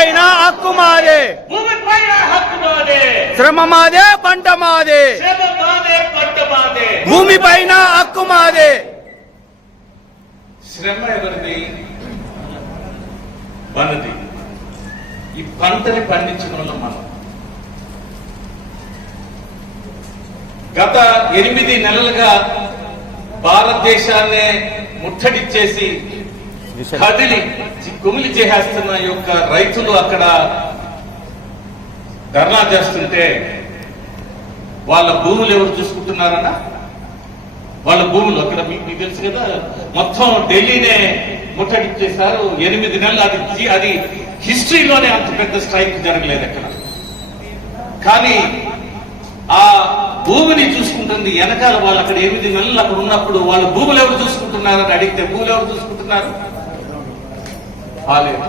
పైన హక్కు మాదే, భూమి పైన హక్కు మాదే, శ్రమ మాదే పంట మాదే, శ్రమ మాదే పంట మాదే, భూమి పైన హక్కు మాదే. శ్రమ ఎవరిది? మనది. ఈ పంటని పండించడంలో మనం గత 8 నెలలుగా భారతదేశాన్నే ముట్టడిచ్చేసి కదిలి కుమిలి చేసేస్తున్న యొక్క రైతులు అక్కడ ధర్నా చేస్తుంటే వాళ్ళ భూములు ఎవరు చూసుకుంటున్నారన్నా? వాళ్ళ భూములు అక్కడ మీకు తెలుసు కదా, మొత్తం ఢిల్లీనే ముట్టడిచ్చేశారు. 8 నెలలు అది హిస్టరీలోనే అంత పెద్ద స్ట్రైక్ జరగలేదు అక్కడ. కానీ ఆ భూమిని చూసుకుంటుంది వెనకాల వాళ్ళు. అక్కడ 8 నెలలు అక్కడ ఉన్నప్పుడు వాళ్ళ భూములు ఎవరు చూసుకుంటున్నారని అడిగితే భూములు ఎవరు చూసుకుంటున్నారు? పాలేదు.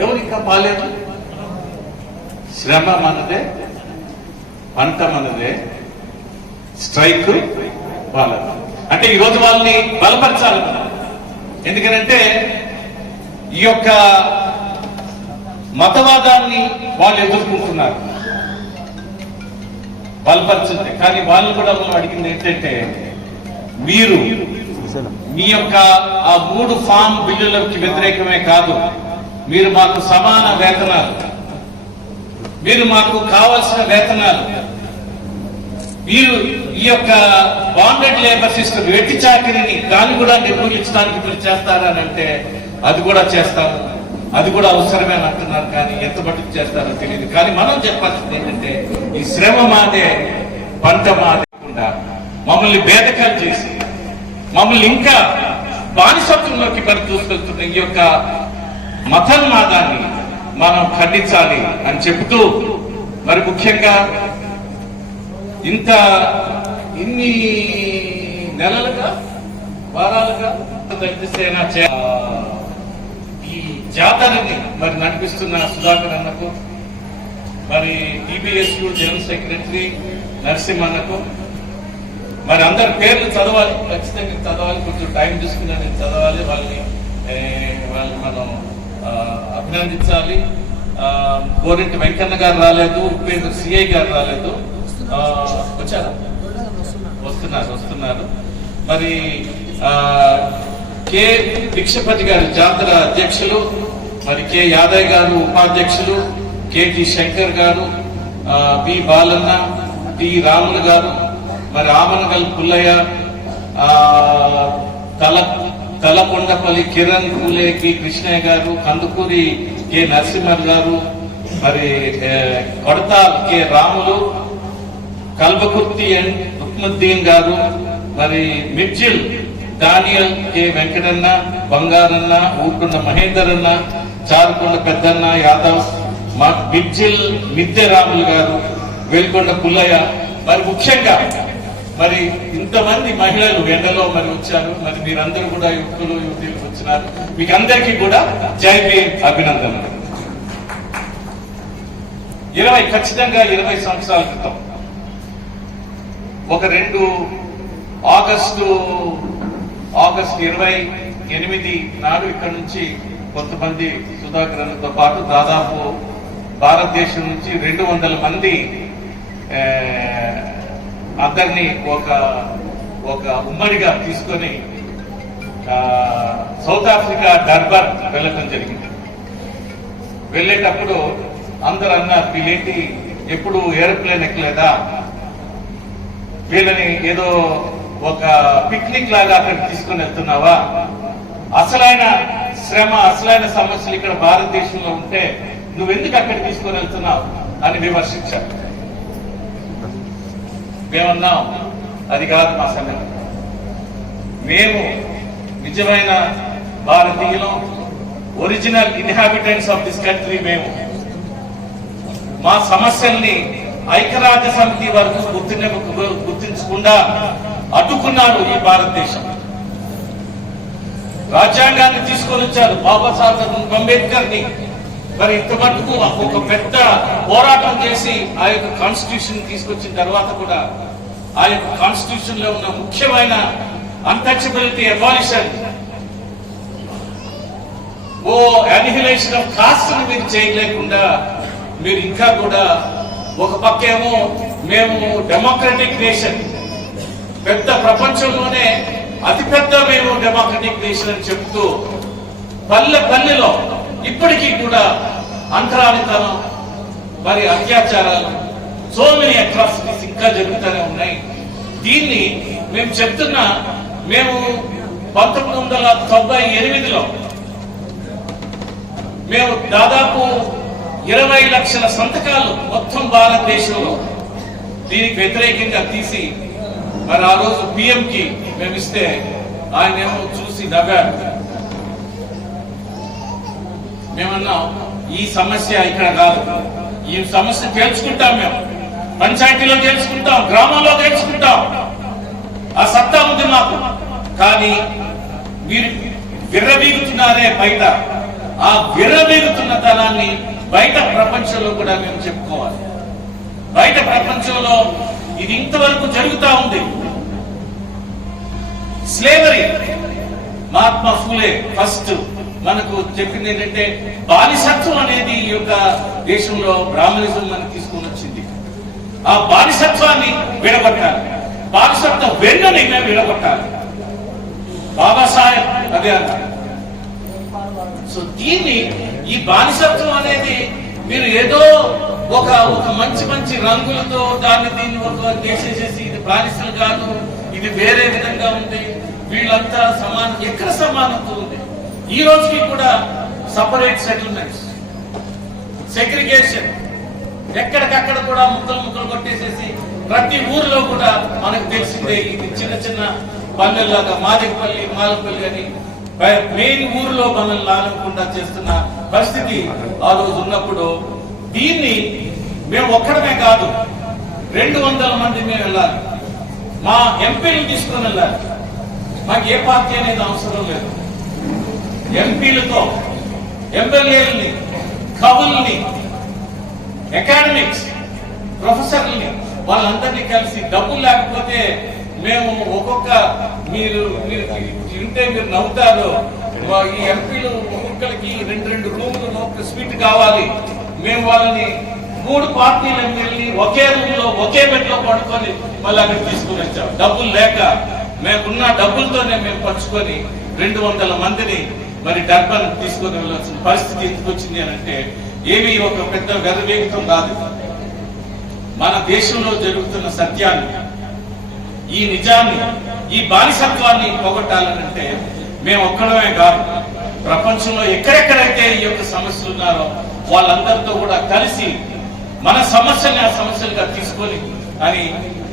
ఎవరు ఇంకా పాలేదు? శ్రమ మనదే, పంట మనదే, స్ట్రైక్ వాళ్ళది. అంటే ఈరోజు వాళ్ళని బలపరచాలి. ఎందుకనంటే ఈ యొక్క మతవాదాన్ని వాళ్ళు ఎదుర్కొంటున్నారు, బలపరుచుంది. కానీ వాళ్ళు కూడా అడిగింది ఏంటంటే, మీరు మీ యొక్క ఆ 3 ఫామ్ బిల్లులకి వ్యతిరేకమే కాదు, మీరు మాకు సమాన వేతనాలు, మీరు మాకు కావాల్సిన వేతనాలు, మీరు ఈ యొక్క బాండెడ్ లేబర్ సిస్టమ్ వెట్టి చాకరీని దాన్ని కూడా నిర్మూలించడానికి మీరు చేస్తారని అంటే అది కూడా చేస్తాము, అది కూడా అవసరమే అని అంటున్నారు. కానీ ఎంత మట్టుకు చేస్తారో తెలియదు. కానీ మనం చెప్పాల్సింది ఏంటంటే, ఈ శ్రమ మాదే పంట మాదే మమ్మల్ని బేదకాలు చేసి మమ్మల్ని ఇంకా బానిసత్వంలోకి మరి చూసుకెళ్తున్న ఈ యొక్క మతోన్మాదాన్ని మనం ఖండించాలి అని చెబుతూ, మరి ముఖ్యంగా ఇన్ని నెలలుగా వారాలుగా దళితసేన ఈ జాతరని మరి నడిపిస్తున్న సుధాకర్ అన్నకు, మరి టీబీఎస్ జనరల్ సెక్రటరీ నరసింహన్నకు, మరి అందరి పేర్లు చదవాలి, ఖచ్చితంగా చదవాలి, కొంచెం టైం తీసుకున్నా నేను చదవాలి. వాళ్ళని మనం అభినందించాలి. గోరెంటి వెంకన్న గారు రాలేదు, ఉపేంద్ర సిఐ గారు రాలేదు, వచ్చారా? వస్తున్నారు. మరి కె భిక్షపతి గారు జాతర అధ్యక్షులు, మరి కె యాదవ్ గారు ఉపాధ్యక్షులు, కెటి శంకర్ గారు, బి బాలన్న, టి రాములు గారు, మరి ఆమనగల్ పుల్లయ్య, తలకొండపల్లి కిరణ్ పూలేకి కృష్ణయ్య గారు, కందుకూరి కె నరసింహర్ గారు, మరి కొడతా కె రాములు, కల్బకుర్తి ఎన్ రుక్నుద్దీన్ గారు, మరి మిర్జిల్ డానియల్ కె వెంకటన్న, బంగారన్న, ఊరుకొండ మహేందర్ అన్న, చారుకొండ పెద్దన్న యాదవ్, మిర్జిల్ మిద్దె రాములు గారు, వేల్కొండ పుల్లయ్య, మరి ముఖ్యంగా మరి ఇంతమంది మహిళలు ఎండలో మరి వచ్చారు. మరి మీరందరూ కూడా యువకులు యువతీలు వచ్చినారు. మీకు అందరికీ కూడా జై భీమ్ అభినందనలు. ఖచ్చితంగా 20 సంవత్సరాల క్రితం ఒక 2 ఆగస్టు 28 నాడు ఇక్కడ నుంచి కొంతమంది సుధాకరన్తో పాటు దాదాపు భారతదేశం నుంచి 200 మంది అందరినీ ఒక ఉమ్మడిగా తీసుకొని సౌత్ ఆఫ్రికా డర్బన్ వెళ్ళటం జరిగింది. వెళ్ళేటప్పుడు అందరూ అన్నారు, వీళ్ళేంటి ఎప్పుడు ఏరోప్లేన్ ఎక్కలేదా, వీళ్ళని ఏదో ఒక పిక్నిక్ లాగా అక్కడికి తీసుకొని వెళ్తున్నావా, అసలైన శ్రమ అసలైన సమస్యలు ఇక్కడ భారతదేశంలో ఉంటే నువ్వెందుకు అక్కడికి తీసుకొని వెళ్తున్నావు అని విమర్శించారు. మేమన్నాం, అది కాదు మా సంగతి, మేము నిజమైన భారతీయులం, original inhabitants of this country. మేము మా సమస్యల్ని ఐక్యరాజ్య సమితి వరకు గుర్తించకుండా అడ్డుకున్నాడు ఈ భారతదేశం. రాజ్యాంగాన్ని తీసుకొని వచ్చారు, బాబాసాహెబ్ అంబేద్కర్ ని. మరి ఇంతమట్టుకు ఒక పెద్ద పోరాటం చేసి ఆ యొక్క కాన్స్టిట్యూషన్ తీసుకొచ్చిన తర్వాత కూడా ఆ యొక్క కాన్స్టిట్యూషన్ లో ఉన్న ముఖ్యమైన untouchability abolition or annihilation of caste మీరు చేయలేకుండా మీరు ఇంకా కూడా ఒక పక్కేమో మేము డెమోక్రటిక్ నేషన్, పెద్ద ప్రపంచంలోనే అతిపెద్ద మేము డెమోక్రటిక్ నేషన్ అని చెప్తూ పల్లెలో ఇప్పటికీ కూడా అంతరానితనం, మరి అత్యాచారాలు, సో మెనీ అట్రాసిటీస్ ఇంకా జరుగుతూనే ఉన్నాయి. దీన్ని మేము చెప్తున్నా, మేము 1998లో మేము దాదాపు 20 లక్షల సంతకాలు మొత్తం భారతదేశంలో దీనికి వ్యతిరేకంగా తీసి మరి ఆ రోజు PM కి మేము ఇస్తే ఆయన ఏమో చూసి నవ్వారు. మేమన్నాం, ఈ సమస్య ఇక్కడ కాదు, ఈ సమస్య తేల్చుకుంటాం, మేము పంచాయతీలో తేల్చుకుంటాం, గ్రామంలో తేల్చుకుంటాం, ఆ సత్తా ఉంది మాకు. కానీ మీరు విర్రవీగుతున్నారే బయట, ఆ విర్రవీగుతున్న తనాన్ని బయట ప్రపంచంలో కూడా మేము చెప్పుకోవాలి. బయట ప్రపంచంలో ఇది ఇంతవరకు జరుగుతా ఉంది. స్లేవరీ, మహాత్మా ఫూలే ఫస్ట్ మనకు చెప్పింది ఏంటంటే బానిసత్వం అనేది ఈ యొక్క దేశంలో బ్రాహ్మణిజం మనకి తీసుకుని వచ్చింది. ఆ బానిసత్వాన్ని విడగొట్టాలి, బానిసత్వ వెన్నుని మేము విడగొట్టాలి. బాబాసాహెబ్ అదే అన్నారు. సో దీన్ని, ఈ బానిసత్వం అనేది మీరు ఏదో ఒక మంచి రంగులతో దీన్ని ఒక చేసేసేసి ఇది బానిసలు కాదు, ఇది వేరే విధంగా ఉంది, వీళ్ళంతా సమానం. ఎక్కడ సమానత్వం ఉంది? ఈ రోజుకి కూడా సపరేట్ సెటిల్మెంట్స్, సెగ్రిగేషన్, ఎక్కడికక్కడ కూడా ముక్కలు కొట్టేసేసి ప్రతి ఊర్లో కూడా మనకు తెలిసిందే ఇది చిన్న పల్లెల్లాగా మాదిగపల్లి, మాలపల్లి అని మెయిన్ ఊరిలో మనల్ని లాగకుండా చేస్తున్న పరిస్థితి ఆ రోజు ఉన్నప్పుడు, దీన్ని మేము ఒక్కడమే కాదు 200 మంది మేము వెళ్ళాలి, మా ఎంపీలు తీసుకుని వెళ్ళాలి. మాకు ఏ పార్టీ అనేది అవసరం లేదు. ఎంపీలతో, ఎమ్మెల్యేలని, కవుల్ని, అకాడమిక్స్, ప్రొఫెసర్లని వాళ్ళందరినీ కలిసి, డబ్బులు లేకపోతే మేము మీరు వింటే మీరు నవ్వుతారు, ఈ ఎంపీలు ఒక్కొక్కరికి 2 రూములు, ఒక స్వీట్ కావాలి, మేము వాళ్ళని 3 పార్టీల ఎమ్మెల్యేని ఒకే రూమ్ లో ఒకే బెడ్ లో పడుకొని మళ్ళీ అక్కడ తీసుకుని వచ్చాం. డబ్బులు లేక మేమున్న డబ్బులతోనే మేము పంచుకొని 200 మందిని మరి డర్బన్ తీసుకొని వెళ్ళాల్సిన పరిస్థితి ఎందుకు వచ్చింది అని అంటే, ఏమి ఒక పెద్ద గర్వేగతం కాదు. మన దేశంలో జరుగుతున్న సత్యాన్ని, ఈ నిజాన్ని, ఈ బానిసత్వాన్ని పోగొట్టాలనంటే మేము ఒక్కడమే కాదు, ప్రపంచంలో ఎక్కడెక్కడైతే ఈ యొక్క సమస్యలు ఉన్నారో వాళ్ళందరితో కూడా కలిసి మన సమస్యల్ని ఆ సమస్యలుగా తీసుకొని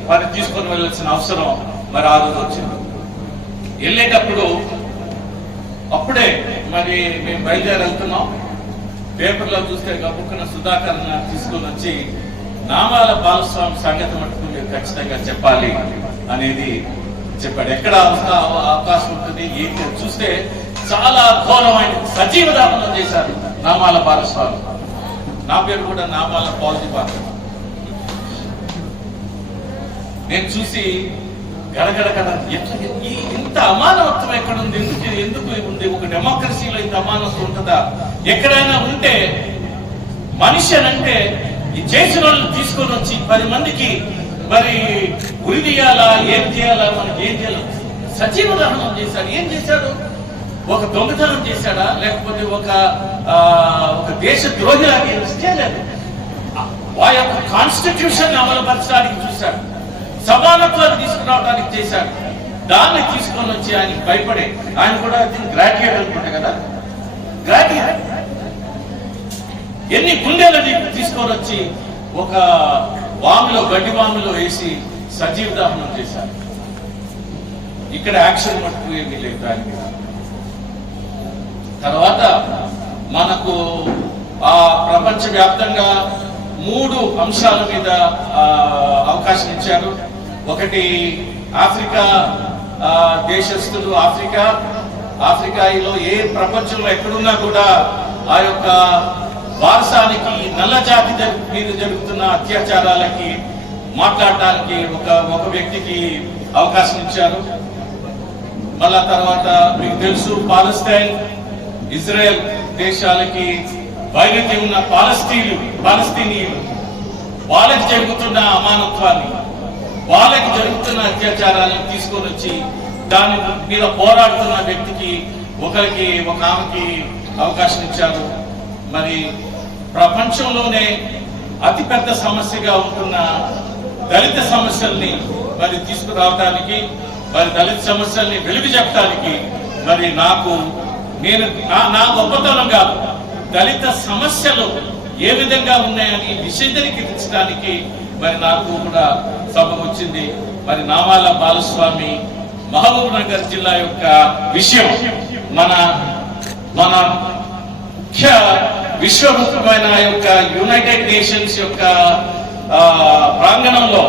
వారిని తీసుకొని వెళ్ళాల్సిన అవసరం మరి ఆ రోజు వచ్చింది. వెళ్ళేటప్పుడు అప్పుడే మరి మేము బయలుదేరి వెళ్తున్నాం. పేపర్లో చూస్తే గబుక్కున సుధాకర్ తీసుకొని వచ్చి నామాల బాలస్వామి సంగతి మటుకు మీరు ఖచ్చితంగా చెప్పాలి అనేది చెప్పాడు. ఎక్కడ అవకాశం ఉంటుంది ఏంటి చూస్తే చాలా ఘోరమైన సజీవ దాపనం చేశారు నామాల బాలస్వామి. నా పేరు కూడా నామాల పాలజీ పాత్ర. నేను చూసి గడగడ ఇంత అమానవత్వం ఎక్కడుంది, ఎందుకు ఉంది? ఒక డెమోక్రసీలో ఇంత అమానవత్వం ఉంటుందా? ఎక్కడైనా ఉంటే మనిషి అంటే ఈ చేసిన వాళ్ళని తీసుకొని వచ్చి 10 మందికి మరి ఉరి తీయాలా, ఏం చేయాలా, మనకి ఏం చేయాలి? సజీవ దహనం చేశాడు. ఏం చేశాడు? ఒక దొంగతనం చేశాడా, లేకపోతే ఒక దేశ ద్రోహిలాగా చేయలేదు. ఆ యొక్క కాన్స్టిట్యూషన్ అమలుపరచడానికి చూశాడు, సమానత్వాన్ని తీసుకురావడానికి చేశాడు. దాన్ని తీసుకొని వచ్చి ఆయనకి భయపడే, ఆయన కూడా గ్రాడ్యుయేట్ అనుకుంటా కదా, గ్రాడ్యుయేట్ ఎన్ని గుండెలు తీసుకొని వచ్చి ఒక గడ్డి వాములో వేసి సజీవ దహనం చేశారు. ఇక్కడ యాక్షన్ మటుకు ఏమీ లేదు దాని మీద. తర్వాత మనకు ఆ ప్రపంచ వ్యాప్తంగా 3 అంశాల మీద అవకాశం ఇచ్చారు. ఒకటి ఆఫ్రికా దేశస్తులు, ఆఫ్రికాలో ఏ ప్రపంచంలో ఎక్కడున్నా కూడా ఆ యొక్క వారసానికి, నల్ల జాతి మీద జరుగుతున్న అత్యాచారాలకి మాట్లాడటానికి ఒక వ్యక్తికి అవకాశం ఇచ్చారు. మళ్ళా తర్వాత మీకు తెలుసు పాలస్తీన్, ఇజ్రాయెల్ దేశాలకి వైరుధ్యం ఉన్న పాలస్తీనీయులు వాళ్ళకి జరుగుతున్న అమానత్వాన్ని, వాళ్ళకి జరుగుతున్న అత్యాచారాలను తీసుకొని వచ్చి దాని మీద పోరాడుతున్న వ్యక్తికి ఒక ఆమెకి అవకాశం ఇచ్చారు. మరి ప్రపంచంలోనే అతిపెద్ద సమస్యగా ఉంటున్న దళిత సమస్యల్ని మరి తీసుకురావడానికి, మరి దళిత సమస్యల్ని వెలుగు చెప్పడానికి మరి నా గొప్పతనం కాదు, దళిత సమస్యలు ఏ విధంగా ఉన్నాయని విశదీకరించడానికి మరి నాకు కూడా సభ వచ్చింది. మరి నామాల బాలస్వామి మహబూబ్ నగర్ జిల్లా యొక్క విషయం మన ముఖ్య విశ్వముఖమైన యొక్క యునైటెడ్ నేషన్స్ యొక్క ప్రాంగణంలో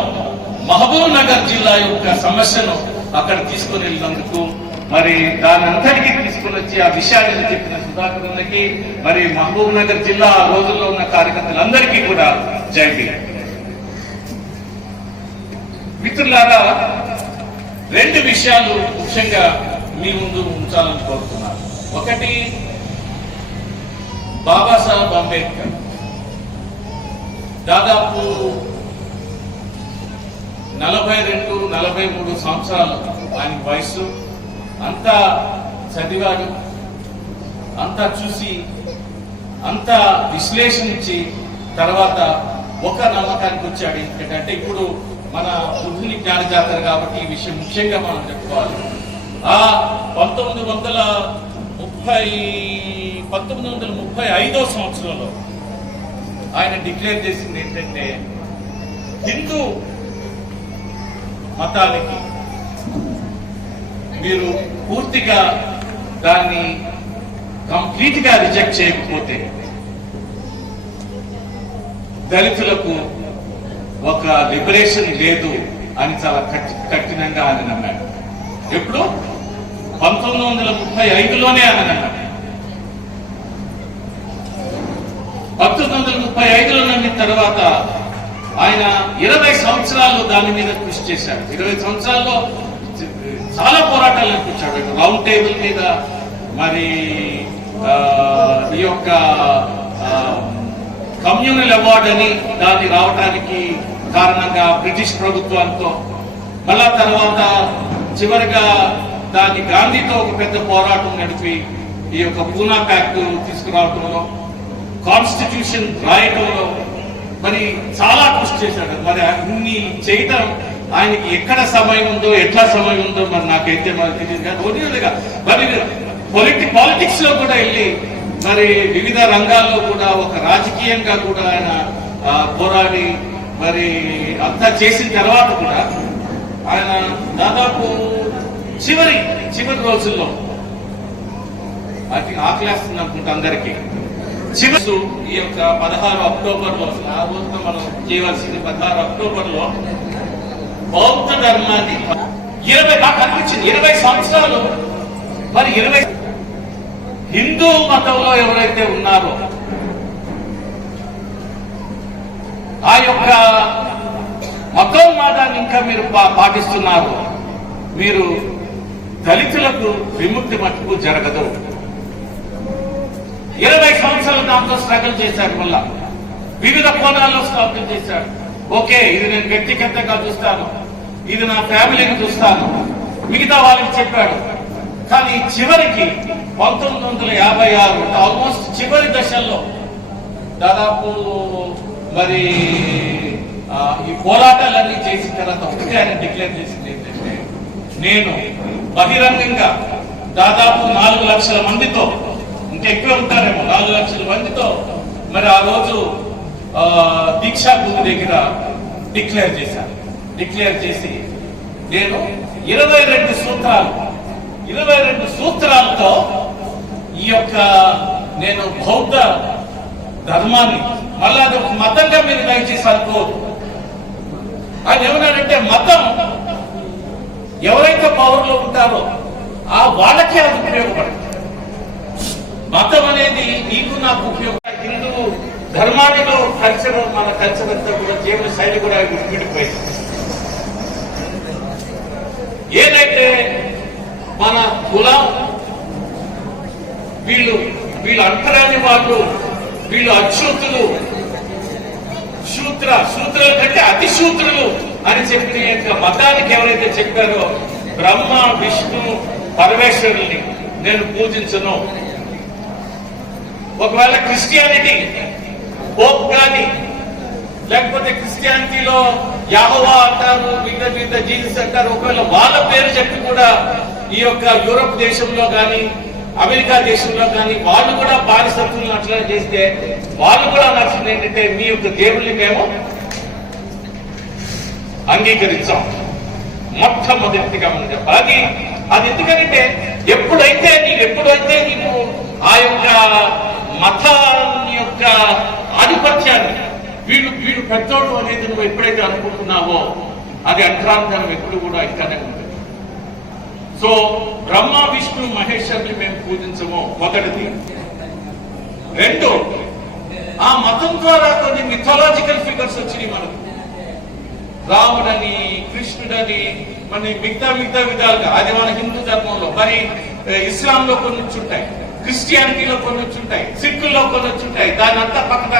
మహబూబ్ నగర్ జిల్లా యొక్క సమస్యను అక్కడ తీసుకుని వెళ్ళినందుకు మరి దాని అంతటికీ తీసుకుని వచ్చి ఆ విషయాన్ని చెప్పిన సుధాకర్కి మరి మహబూబ్ నగర్ జిల్లా ఆ రోజుల్లో ఉన్న కార్యకర్తలందరికీ కూడా జై భీమ్. మిత్రులారా, రెండు విషయాలు ముఖ్యంగా మీ ముందు ఉంచాలని కోరుతున్నాను. ఒకటి, బాబాసాహెబ్ అంబేద్కర్ దాదాపు 42-43 సంవత్సరాలు ఆయన వయసు. అంతా చదివాడు, అంతా చూసి, అంతా విశ్లేషించి తర్వాత ఒక నమ్మకానికి వచ్చాడు. ఎందుకంటే ఇప్పుడు మన బుద్ధుని జ్ఞాన జాతర కాబట్టి ఈ విషయం ముఖ్యంగా మనం చెప్పుకోవాలి. ఆ 1935వ సంవత్సరంలో ఆయన డిక్లేర్ చేసింది ఏంటంటే, హిందూ మతానికి మీరు పూర్తిగా దాన్ని కంప్లీట్ గా రిజెక్ట్ చేయకపోతే దళితులకు ఒక లిబరేషన్ లేదు అని చాలా కఠినంగా ఆయన నమ్మాడు. ఎప్పుడు 1935లోనే ఆయన నమ్మాడు. 1935లో నమ్మిన తర్వాత ఆయన 20 సంవత్సరాలు దాని మీద కృషి చేశాడు. 20 సంవత్సరాల్లో చాలా పోరాటాలు అనిపించాడు. రౌండ్ టేబుల్ మీద మరి ఈ యొక్క కమ్యూనల్ అవార్డు అని దాన్ని రావడానికి కారణంగా బ్రిటిష్ ప్రభుత్వంతో, మళ్ళా తర్వాత చివరిగా దాన్ని గాంధీతో ఒక పెద్ద పోరాటం నడిపి ఈ యొక్క పూనా ప్యాక్ట్ తీసుకురావడంలో, కాన్స్టిట్యూషన్ రాయటంలో మరి చాలా కృషి చేశాడు. మరి అన్ని చేయటం ఆయనకి ఎక్కడ సమయం ఉందో, ఎట్లా సమయం ఉందో మరి నాకైతే మరి తెలియదు. కానీ మరి పాలిటిక్స్ లో కూడా వెళ్ళి మరి వివిధ రంగాల్లో కూడా ఒక రాజకీయంగా కూడా ఆయన పోరాడి మరి అంతా చేసిన తర్వాత కూడా ఆయన దాదాపు చివరి రోజుల్లో ఆకలేస్తుంది అనుకుంటా అందరికీ. చివరి ఈ యొక్క 16 అక్టోబర్లో, ఆ రోజున మనం చేయవలసింది 16 అక్టోబర్లో బౌద్ధ ధర్మాన్ని 20 సంవత్సరాలు మరి 20 హిందూ మతంలో ఎవరైతే ఉన్నారో ఆ యొక్క మతోన్మాదాన్ని ఇంకా మీరు పాటిస్తున్నారు. మీరు దళితులకు విముక్తి మట్టుకు జరగదు. 20 సంవత్సరాలు దాంతో స్ట్రగుల్ చేశాడు. మళ్ళా వివిధ కోణాల్లో స్ట్రగుల్ చేశాడు. ఓకే, ఇది నేను వ్యక్తిగతంగా చూస్తాను, ఇది నా ఫ్యామిలీని చూస్తాను, మిగతా వాళ్ళకి చెప్పాడు. కానీ చివరికి 1956 ఆల్మోస్ట్ చివరి దశల్లో దాదాపు మరి ఈ పోరాటాలన్నీ చేసిన తర్వాత ఒకటి ఆయన డిక్లేర్ చేసింది ఏంటంటే, నేను బహిరంగంగా దాదాపు 4 లక్షల మందితో, ఇంకా ఎక్కువ ఉంటారేమో, 4 లక్షల మందితో మరి ఆ రోజు దీక్షా భూమి దగ్గర డిక్లేర్ చేశాను. డిక్లేర్ చేసి నేను 22 సూత్రాలతో ఈ యొక్క నేను బౌద్ధ ధర్మాన్ని మళ్ళా ఒక మతంగా మీరు దయచేసి అనుకోదు. ఆయన ఏమన్నాడంటే, మతం ఎవరైతే పవర్లో ఉంటారో ఆ వాళ్ళకే అది ఉపయోగపడుతుంది. మతం అనేది నీకు నాకు ఉపయోగపడే హిందూ ధర్మానిలో కల్చర్, మన కల్చర్ అంతా కూడా జీవన శైలి కూడా విడిపోయింది. ఏదైతే మన కులం వీళ్ళు వీళ్ళు అంతరాని వాళ్ళు, వీళ్ళు అచ్యుతులు, శూద్రుల కంటే అతి శూద్రులు అని చెప్పిన యొక్క మతానికి ఎవరైతే చెప్పారో బ్రహ్మ విష్ణు పరమేశ్వరుల్ని నేను పూజించను. ఒకవేళ క్రిస్టియానిటీ పోప్ కానీ, లేకపోతే క్రిస్టియానిటీలో యెహోవా అంటారు, మిగతా జీసస్ అంటారు, ఒకవేళ వాళ్ళ పేరు చెప్పి కూడా ఈ యొక్క యూరోప్ దేశంలో కానీ అమెరికా దేశంలో కానీ వాళ్ళు కూడా బానిసత్వం అట్లా చేస్తే వాళ్ళు కూడా అనాల్సింది ఏంటంటే మీ యొక్క దేవుల్ని మేము అంగీకరించాం. మొట్టమొదటిగా మనం చెప్పాలి. అది ఎందుకంటే ఎప్పుడైతే నీకు ఆ యొక్క మతాన్ని యొక్క ఆధిపత్యాన్ని వీడు పెద్దోడు అనేది నువ్వు ఎప్పుడైతే అనుకుంటున్నావో అది అంతరాంతరం ఎప్పుడు కూడా ఇట్లానే ఉంటుంది. సో బ్రహ్మ విష్ణు మహేశ్వరుని మేము పూజించము మొదటిది. రెండు, ఆ మతం ద్వారా కొన్ని మిథాలజికల్ ఫిగర్స్ వచ్చినాయి మనకు. రాముడని, కృష్ణుడని, మరి మిగతా విధాలుగా అది మన హిందూ ధర్మంలో, మరి ఇస్లాంలో కొన్ని వచ్చుంటాయి, క్రిస్టియానిటీలో కొన్ని వచ్చుంటాయి, సిక్కుల్లో కొన్ని వచ్చుంటాయి. దాని అంతా పక్కన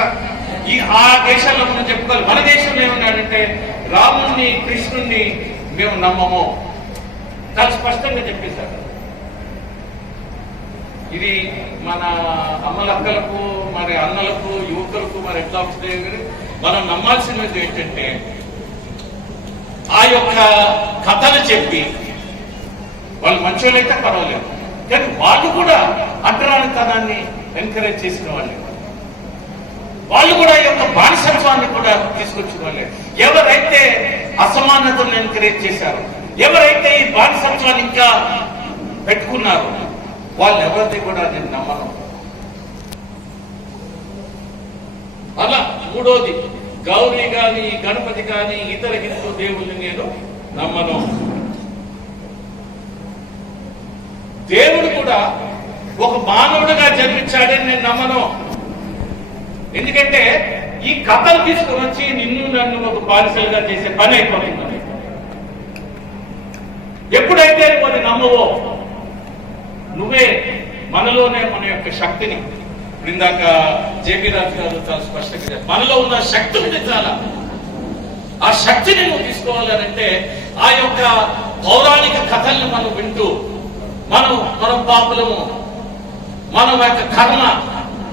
ఆ దేశాల్లో మనం చెప్పుకోవాలి. మన దేశంలో ఏమన్నాడంటే రాముణ్ణి కృష్ణుణ్ణి మేము నమ్మము, చాలా స్పష్టంగా చెప్పేశారు. ఇది మన అమ్మలక్కలకు, మరి అన్నలకు, యువకులకు మరి ఎట్లా వస్తుంది, మనం నమ్మాల్సినది ఏంటంటే ఆ యొక్క కథలు చెప్పి వాళ్ళు మంచోళ్ళైతే పర్వాలేదు, కానీ వాళ్ళు కూడా అంటరానితనాన్ని ఎంకరేజ్ చేసిన వాళ్ళే, వాళ్ళు కూడా ఈ యొక్క బానిసత్వాన్ని కూడా తీసుకొచ్చిన వాళ్ళే. ఎవరైతే అసమానతను ఎంకరేజ్ చేశారో, ఎవరైతే ఈ బానిసత్వాన్ని ఇంకా పెట్టుకున్నారో వాళ్ళు ఎవరిని కూడా నేను నమ్మను. అలా మూడోది, గౌరీ గాని, గణపతి గాని, ఇతర హిందూ దేవుల్ని నేను నమ్మను. దేవుడు కూడా ఒక మానవుడిగా జన్మించాడని నేను నమ్మను. ఎందుకంటే ఈ కథలు తీసుకుని వచ్చి నిన్ను నన్ను ఒక బానిసలుగా చేసే పని అయిపోతుంది. ఎప్పుడైతే నువ్వు నమ్మవో నువ్వే మనలోనే మన యొక్క శక్తిని, ఇప్పుడు ఇందాక జేపీ రాజు గారు చాలా స్పష్టంగా మనలో ఉన్న శక్తి ఉంది, చాలా ఆ శక్తిని నువ్వు తీసుకోవాలంటే ఆ యొక్క పౌరాణిక కథల్ని మనం వింటూ మనం పాపులము, మన యొక్క కర్మ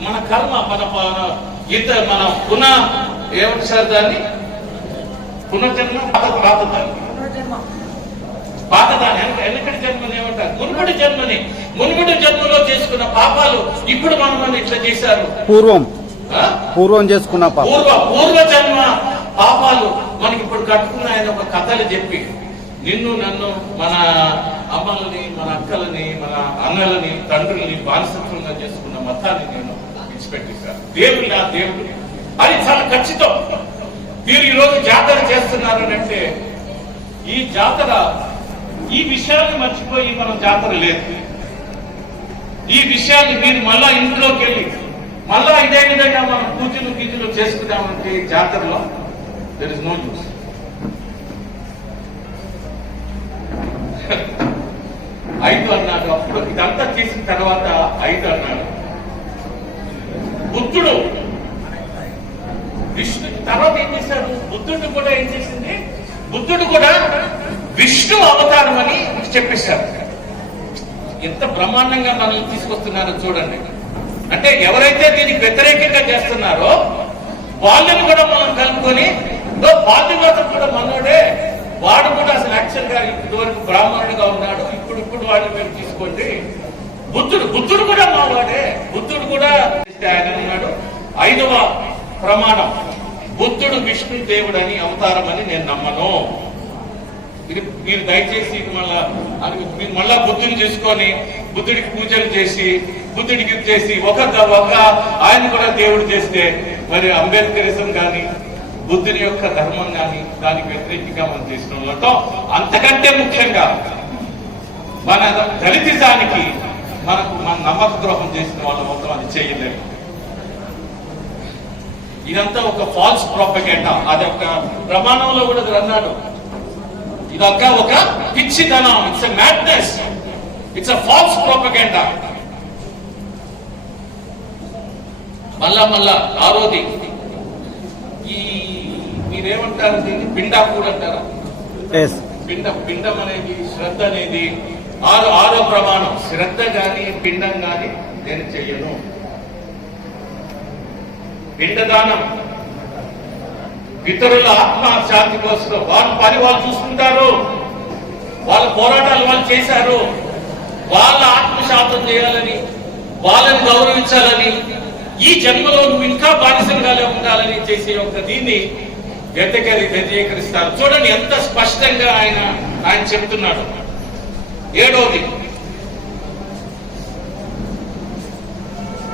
మన ఏమంటారు సార్ దాన్ని, పునర్జన్మ పాతదాన్ని వెనకటి జన్మని ఏమంటారు, మునుపటి జన్మలో చేసుకున్న పాపాలు ఇప్పుడు మనం ఇట్లా చేశారు. పూర్వం చేసుకున్న పూర్వ జన్మ పాపాలు మనకి ఇప్పుడు కట్టుకున్నాయని ఒక కథలు చెప్పి నిన్ను నన్ను, మన అమ్మల్ని, మన అక్కలని, మన అన్నలని, తండ్రుల్ని బానిసత్వంగా చేసుకున్న మతాన్ని నేను విడిచిపెట్టేశాను. దేవుడు నా దేవుడు అది చాలా ఖచ్చితం. మీరు ఈరోజు జాతర చేస్తున్నారు అంటే ఈ జాతర, ఈ విషయాన్ని మర్చిపోయి మనం జాతర లేదు. ఈ విషయాన్ని మీరు మళ్ళా ఇంట్లోకి వెళ్ళి మళ్ళా ఇదే విధంగా మనం పూజలు చేసుకున్నామంటే జాతరలో దెర్ ఇస్ నో యూస్. ఐదు అన్నాడు, అప్పుడు ఇదంతా చేసిన తర్వాత ఐదు అన్నాడు. బుద్ధుడు విష్ణు తర్వాత ఏం చేశాడు, బుద్ధుడు కూడా ఏం చేసింది, బుద్ధుడు కూడా విష్ణు అవతారం అని చెప్పేశారు. ఎంత బ్రహ్మాండంగా మనం తీసుకొస్తున్నారో చూడండి. అంటే ఎవరైతే దీనికి వ్యతిరేకంగా చేస్తున్నారో వాళ్ళని కూడా మనం కలుపుకొని, పాతివ్రతం కూడా మనోడే, వాడు కూడా అసలు యాక్చువల్ గా ఇప్పటివరకు బ్రాహ్మణుడిగా ఉన్నాడు, ఇప్పుడు వాడిని మీరు తీసుకోండి. బుద్ధుడు కూడా మావాడే, బుద్ధుడు కూడా ఆయన ఉన్నాడు. 5వ ప్రమాణం, బుద్ధుడు విష్ణు దేవుడు అని అవతారం అని నేను నమ్మను. మీరు దయచేసి మళ్ళా బుద్ధుని చేసుకొని బుద్ధుడికి పూజలు చేసి బుద్ధుడికి చేసి ఒక ఆయన కూడా దేవుడు చేస్తే మరి అంబేద్కరిజం కానీ బుద్ధుని యొక్క ధర్మం కానీ దానికి వ్యతిరేకంగా మనం చేసిన వాళ్ళతో, అంతకంటే ముఖ్యంగా మన దళితానికి మన నమ్మక ద్రోహం చేసిన వాళ్ళ మొత్తం అది చేయలేదు. ఇదంతా ఒక ఫాల్స్ ప్రోపగేండా. అది ఒక ప్రమాణంలో కూడా అన్నాడు, ఇదొక్క ఒక పిచ్చితనం, it's a madness, it's a false propaganda. మళ్ళా ఆరోది ఈ మీరేమంటారు దీన్ని పిండాకుడు అంటారా? ఎస్. పిండం అనేది శ్రద్ధ అనేది ఆరో ప్రమాణం. శ్రద్ధ గాని పిండం గాని నేను చెయ్యను. పిండదానం ఇతరుల ఆత్మ శాంతి కోసం వాళ్ళ పని వాళ్ళు చూసుకుంటారు, వాళ్ళ పోరాటాలు వాళ్ళు చేశారు. వాళ్ళ ఆత్మశాంతం చేయాలని, వాళ్ళని గౌరవించాలని, ఈ జన్మలో నువ్వు ఇంకా బానిసలుగానే ఉండాలని చేసే ఒక దీన్ని వ్యతిరేకరిస్తారు. చూడండి ఎంత స్పష్టంగా ఆయన చెప్తున్నాడు. 7వది,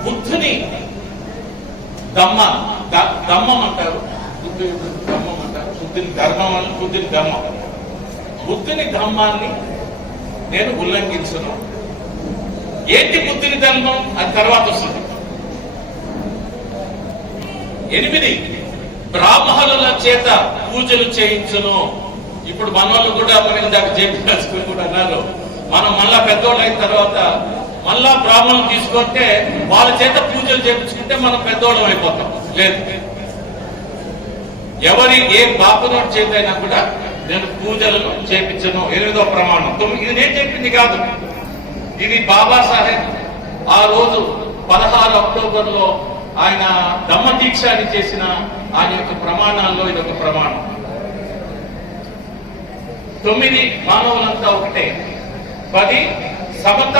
బుద్ధుని దమ్మం అంటారు. బుద్ధుని ధర్మం అని, బుద్ధుని ధమ్మం. బుద్ధుని ధమ్మాన్ని నేను ఉల్లంఘించను. ఏంటి బుద్ధుని ధర్మం? అది తర్వాత వస్తుంది. 8, బ్రాహ్మణుల చేత పూజలు చేయించును. ఇప్పుడు మన వాళ్ళు కూడా మనం దాకా చేయించాల్సుకుని కూడా అన్నారు. మనం మళ్ళా పెద్దోళ్ళు అయిన తర్వాత మళ్ళా బ్రాహ్మణులు తీసుకుంటే వాళ్ళ చేత పూజలు చేయించుకుంటే మనం పెద్దోళ్ళం అయిపోతాం. లేదు, ఎవరి ఏ బాపునోడు చేత అయినా కూడా నేను పూజలను చేయించను. 8వ ప్రమాణం. ఇది నేను చెప్పింది కాదు, ఇది బాబాసాహెబ్ ఆ రోజు 16 అక్టోబర్లో ఆయన దమ్మ దీక్ష అని చేసిన ఆయన యొక్క ప్రమాణాల్లో ఇదొక ప్రమాణం. 9 మానవులంతా ఒకటే. 10 సమత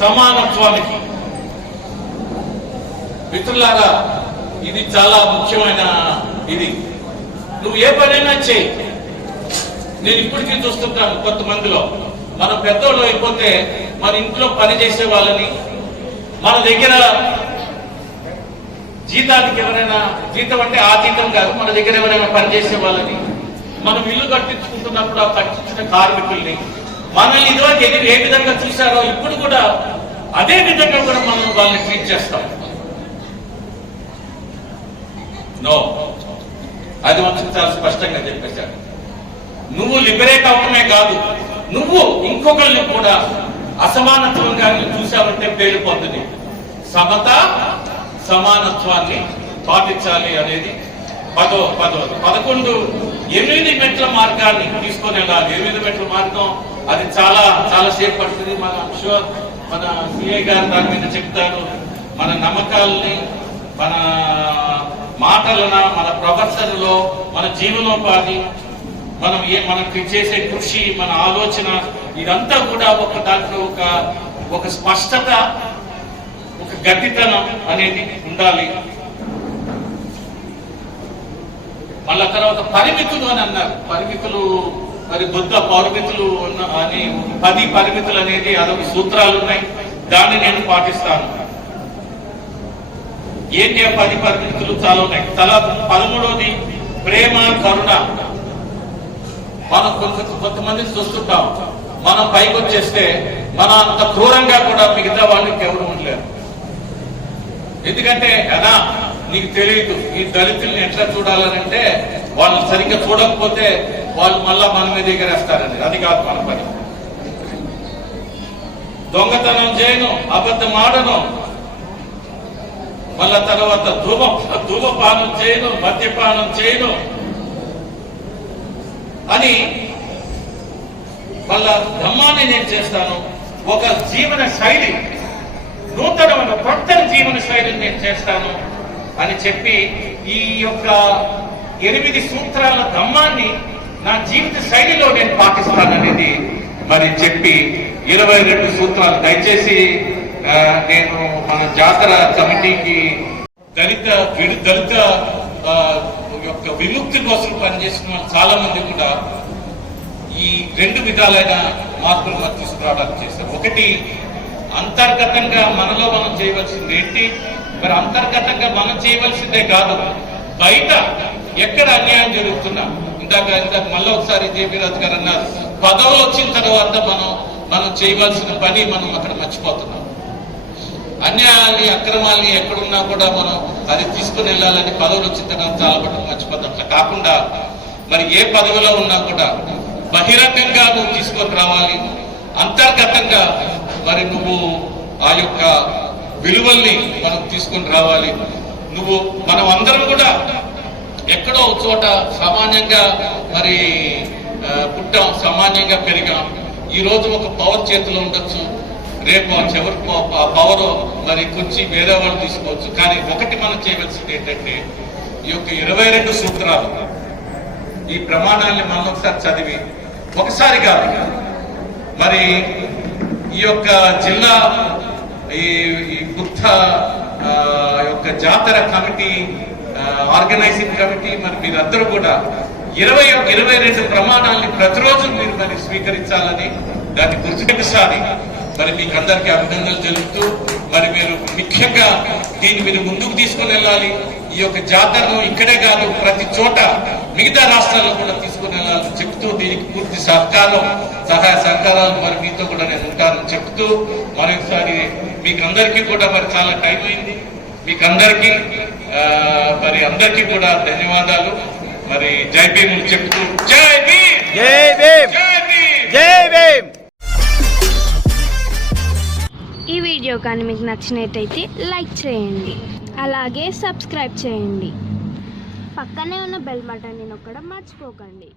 సమానత్వానికి. మిత్రులారా, ఇది చాలా ముఖ్యమైన ఇది. నువ్వు ఏ పనైనా చేయి. నేను ఇప్పటికీ చూస్తుంటాను కొంతమందిలో, మన పెద్దోళ్ళు అయిపోతే మన ఇంట్లో పని చేసే వాళ్ళని, మన దగ్గర జీతానికి ఎవరైనా, జీతం అంటే ఆ జీతం కాదు, మన దగ్గర ఎవరైనా పనిచేసే వాళ్ళని, మనం ఇల్లు కట్టించుకుంటున్నప్పుడు ఆ కట్టించిన కార్మికుల్ని, మనల్ని ఇదివరకు ఏ విధంగా చూశారో ఇప్పుడు కూడా అదే విధంగా కూడా మనం వాళ్ళని ట్రీట్ చేస్తాం. నో, అది మనకు చాలా స్పష్టంగా చెప్పేశారు. నువ్వు లిబరేట్ అవటమే కాదు, నువ్వు ఇంకొకరిని కూడా అసమానత్వంగా చూసావంటే పేలిపోతుంది. సమత సమానత్వాన్ని పాటించాలి అనేది 10వది. 11, 8 మెట్ల మార్గాన్ని తీసుకొని వెళ్ళాలి. 8 మెట్ల మార్గం అది చాలా చాలా సేపు పడుతుంది. మన సిఐ గారు దాని మీద చెప్తారు. మన నమ్మకాలని, మన మాటలన, మన ప్రవర్తనలో, మన జీవనోపాధి, మనకి చేసే కృషి, మన ఆలోచన, ఇదంతా కూడా ఒక దాంట్లో ఒక స్పష్టత, ఒక గట్టితనం అనేది ఉండాలి. మళ్ళా తర్వాత పరిమితులు అని అన్నారు. పరిమితులు మరి బుద్ధ పరిమితులు అని 10 పరిమితులు అనేది అదొక సూత్రాలు ఉన్నాయి. దాన్ని నేను పాటిస్తాను. ఏంటి ఆ 10 పరిమితులు? చాలా ఉన్నాయి. 13వది ప్రేమ కరుణ. మనం కొంతమందిని చూస్తుంటాం, మనం పైకి వచ్చేస్తే మన అంత క్రూరంగా కూడా మిగతా వాళ్ళకి ఎవరు ఉండలేరు. ఎందుకంటే కదా నీకు తెలియదు ఈ దళితుల్ని ఎట్లా చూడాలనంటే, వాళ్ళు సరిగ్గా చూడకపోతే వాళ్ళు మళ్ళా మన మీద ఎగరేస్తారని. అది కాదు మన పని. దొంగతనం చేయను, అబద్ధం ఆడను, మళ్ళా తర్వాత ధూమపానం చేయను, మద్యపానం చేయను అని వాళ్ళ ధమ్మాన్ని నేను చేస్తాను. ఒక జీవన శైలి, నూతనమైన కొత్త జీవన శైలిని నేను చేస్తాను అని చెప్పి ఈ యొక్క 8 సూత్రాల ధమ్మాన్ని నా జీవిత శైలిలో నేను పాటిస్తాననేది మరి చెప్పి 22 సూత్రాలు. దయచేసి నేను మన జాతర కమిటీకి దళిత యొక్క విముక్తి కోసం పనిచేసిన వాళ్ళు చాలా మంది కూడా ఈ 2 విధాలైన మార్పులు మనం తీసుకురావడానికి చేశారు. ఒకటి, అంతర్గతంగా మనలో మనం చేయవలసింది ఏంటి? మరి అంతర్గతంగా మనం చేయవలసిందే కాదు, బయట ఎక్కడ అన్యాయం జరుగుతున్నా, ఇందాక మళ్ళీ ఒకసారి జేపీ రాజు గారు అన్నారు, పదవులు వచ్చిన తర్వాత మనం చేయవలసిన పని మనం అక్కడ మర్చిపోతున్నాం. అన్యాయాన్ని, అక్రమాల్ని ఎక్కడున్నా కూడా మనం అది తీసుకుని వెళ్ళాలని పదవులు వచ్చిన తర్వాత చాలా పట్టు మర్చిపోతాం. అట్లా కాకుండా మరి ఏ పదవిలో ఉన్నా కూడా బహిరంగంగా నువ్వు తీసుకొని రావాలి. అంతర్గతంగా మరి నువ్వు ఆ యొక్క విలువల్ని మనం తీసుకొని రావాలి. మనం అందరం కూడా ఎక్కడో ఒక చోట సామాన్యంగా మరి పుట్టాం, సామాన్యంగా పెరిగాం. ఈ రోజు ఒక పవర్ చేతిలో ఉండొచ్చు, రేపు చివరి పవర్ మరి కొంచెం వేరే వాళ్ళు తీసుకోవచ్చు. కానీ ఒకటి మనం చేయవలసింది ఏంటంటే ఈ యొక్క 22 సూత్రాలు, ఈ ప్రమాణాలని మనం ఒకసారి చదివి ఒకసారి కాదు మరి ఈ యొక్క జిల్లా ఈ బుద్ధ యొక్క జాతర కమిటీ, ఆర్గనైజింగ్ కమిటీ, మరి మీరందరూ కూడా 22 ప్రమాణాలని ప్రతిరోజు మీరు మరి స్వీకరించాలని దాన్ని గుర్తుపెట్టుసారి మరి మీకు అందరికీ అభినందనలు తెలుపుతూ మరి మీరు ముఖ్యంగా దీన్ని మీరు ముందుకు తీసుకుని వెళ్ళాలి. ఈ యొక్క జాతరను ఇక్కడే కాదు ప్రతి చోట మిగతా రాష్ట్రాల్లో కూడా తీసుకుని వెళ్ళాలని చెప్తూ దీనికి పూర్తి సహాయ సహకారాలు మరి మీతో కూడా నేను ఉంటానని చెప్తూ మరొకసారి మీకు అందరికీ కూడా మరి చాలా టైం అయింది. మీకు అందరికీ మరి అందరికీ కూడా ధన్యవాదాలు. మరి జై భీమ్ చెప్తూ జై భీమ్, జై భీమ్, జై భీమ్, జై భీమ్. ఈ వీడియో కానీ మీకు నచ్చినట్టయితే లైక్ చేయండి, అలాగే సబ్స్క్రైబ్ చేయండి. పక్కనే ఉన్న బెల్ బటన్ని నొక్కడం మర్చిపోకండి.